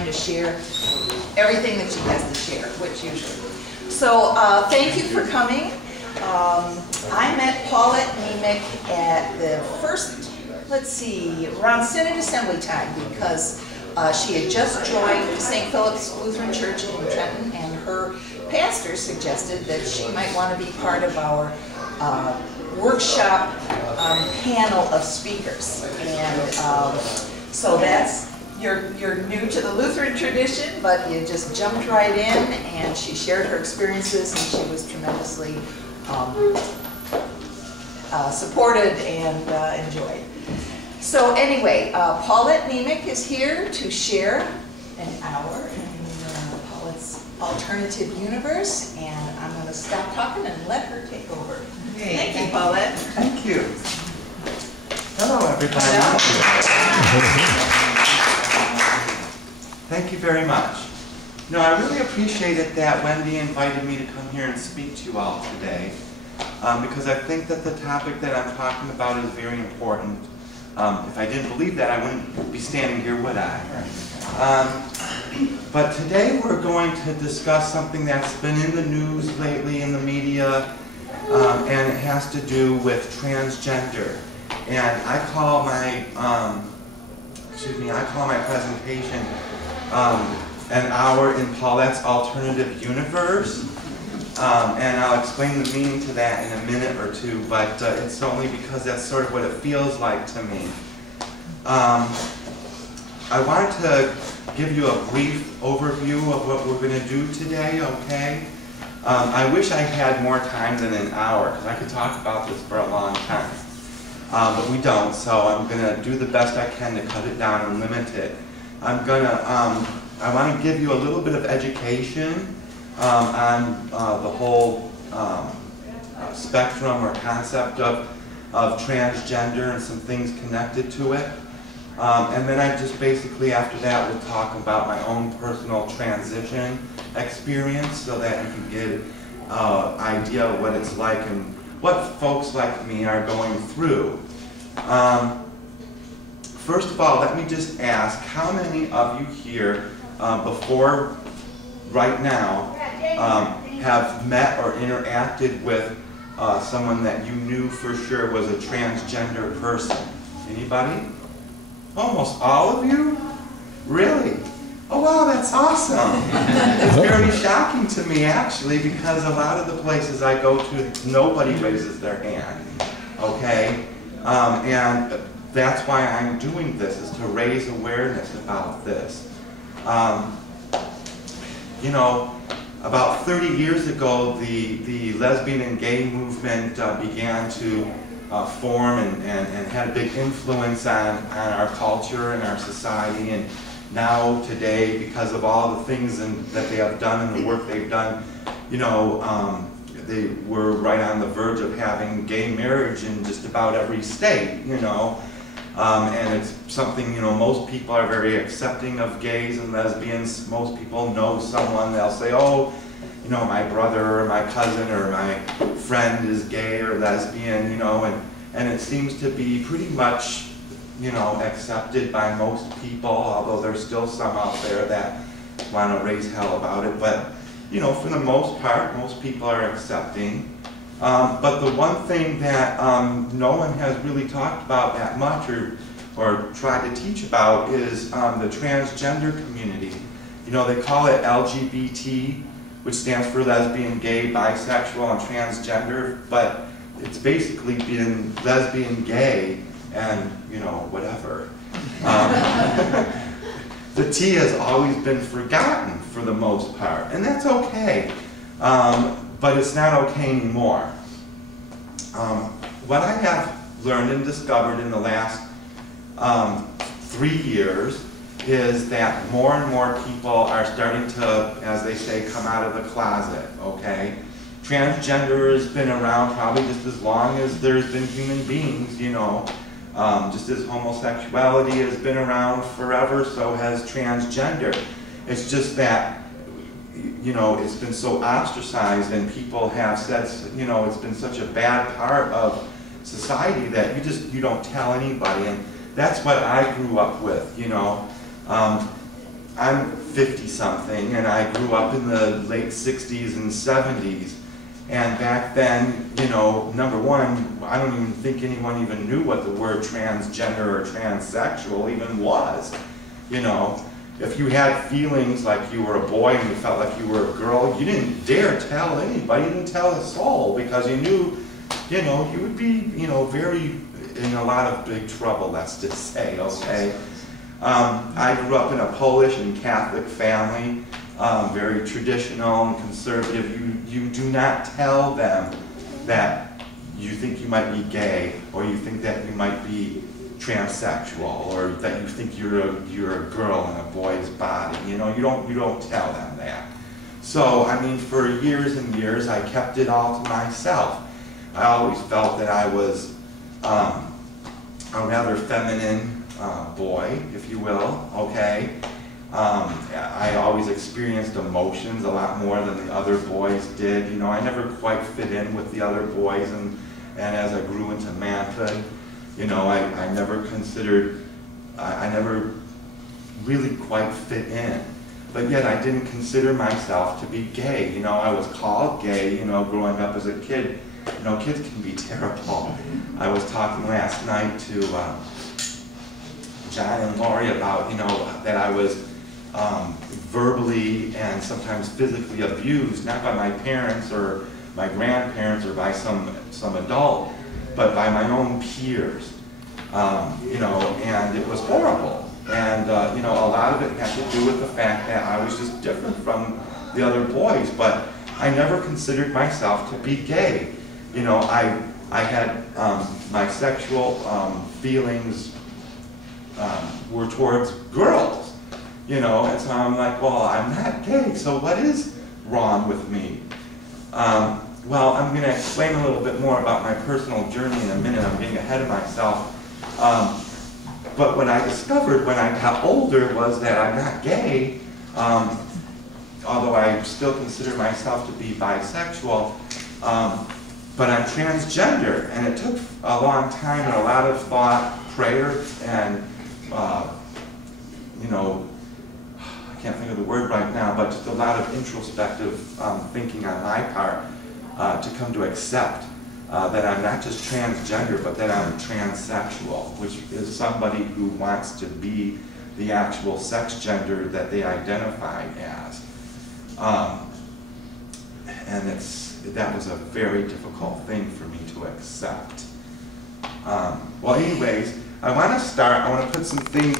time to share everything that she has to share, which usually. So thank you for coming. I met Paulette Nemec at the first, let's see, around Synod Assembly time, because she had just joined St. Philip's Lutheran Church in Trenton, and her pastor suggested that she might want to be part of our workshop panel of speakers. And so that's, you're new to the Lutheran tradition, but you just jumped right in, and she shared her experiences, and she was tremendously supported and enjoyed. So anyway, Paulette Nemec is here to share an hour in Paulette's alternative universe, and I'm going to stop talking and let her take over. Thank you, Paulette. Thank you. Hello, everybody. Thank you very much. No, I really appreciated that Wendy invited me to come here and speak to you all today, because I think that the topic that I'm talking about is very important. If I didn't believe that, I wouldn't be standing here, would I? But today we're going to discuss something that's been in the news lately in the media, and it has to do with transgender. And I call my, presentation an hour in Paulette's alternative universe. And I'll explain the meaning to that in a minute or two, but it's only because that's sort of what it feels like to me. I wanted to give you a brief overview of what we're going to do today, okay? I wish I had more time than an hour, because I could talk about this for a long time. But we don't, so I'm going to do the best I can to cut it down and limit it. I want to give you a little bit of education on the whole spectrum or concept of transgender and some things connected to it. And then I just basically, after that, will talk about my own personal transition experience so that you can get an idea of what it's like and what folks like me are going through. First of all, let me just ask, how many of you here before right now have met or interacted with someone that you knew for sure was a transgender person? Anybody? Almost all of you? Really? Oh wow, that's awesome. It's very shocking to me actually, because a lot of the places I go to, nobody raises their hand, okay? And that's why I'm doing this, is to raise awareness about this. You know, about 30 years ago, the lesbian and gay movement began to form and had a big influence on our culture and our society. And now, today, because of all the things that they have done and the work they've done, you know, they were right on the verge of having gay marriage in just about every state, you know. And it's something, you know, most people are very accepting of gays and lesbians. Most people know someone, they'll say, oh, you know, my brother or my cousin or my friend is gay or lesbian, you know, and it seems to be pretty much, you know, accepted by most people, although there's still some out there that want to raise hell about it. But, you know, for the most part, most people are accepting. But the one thing that no one has really talked about that much or tried to teach about is the transgender community. You know, they call it LGBT, which stands for lesbian, gay, bisexual, and transgender, but it's basically been lesbian, gay, and, you know, whatever. The T has always been forgotten for the most part, and that's okay. But it's not okay anymore. What I have learned and discovered in the last 3 years is that more and more people are starting to, as they say, come out of the closet, okay? Transgender has been around probably just as long as there's been human beings, you know. Just as homosexuality has been around forever, so has transgender. It's just that, you know, it's been so ostracized, and people have said, you know, it's been such a bad part of society that you don't tell anybody, and that's what I grew up with, you know. I'm 50-something, and I grew up in the late 60s and 70s. And back then, you know, number one, I don't even think anyone even knew what the word transgender or transsexual even was. You know, if you had feelings like you were a boy and you felt like you were a girl, you didn't dare tell anybody, you didn't tell a soul, because you knew, you know, you would be, you know, very in a lot of big trouble, let's just say, okay? I grew up in a Polish and Catholic family, very traditional and conservative. You do not tell them that you think you might be gay, or you think that you might be transsexual, or that you think you're a girl in a boy's body. You know, you don't tell them that. So I mean, for years and years, I kept it all to myself. I always felt that I was a rather feminine boy, if you will. Okay. I always experienced emotions a lot more than the other boys did. You know, I never quite fit in with the other boys, and as I grew into manhood, you know, I never considered, I never really quite fit in. But yet I didn't consider myself to be gay. You know, I was called gay, you know, growing up as a kid. You know, kids can be terrible. I was talking last night to John and Lori about, you know, that I was verbally and sometimes physically abused, not by my parents or my grandparents or by some adult, but by my own peers. You know, and it was horrible. And you know, a lot of it had to do with the fact that I was just different from the other boys, but I never considered myself to be gay. You know, I had my sexual feelings were towards girls. You know, and so I'm like, well, I'm not gay, so what is wrong with me? Well, I'm going to explain a little bit more about my personal journey in a minute. I'm getting ahead of myself. But what I discovered when I got older was that I'm not gay, although I still consider myself to be bisexual, but I'm transgender, and it took a long time and a lot of thought, prayer, and, you know, I can't think of the word right now, but just a lot of introspective thinking on my part to come to accept that I'm not just transgender, but that I'm transsexual, which is somebody who wants to be the actual sex gender that they identify as. And that was a very difficult thing for me to accept. Well, anyways, I want to put some things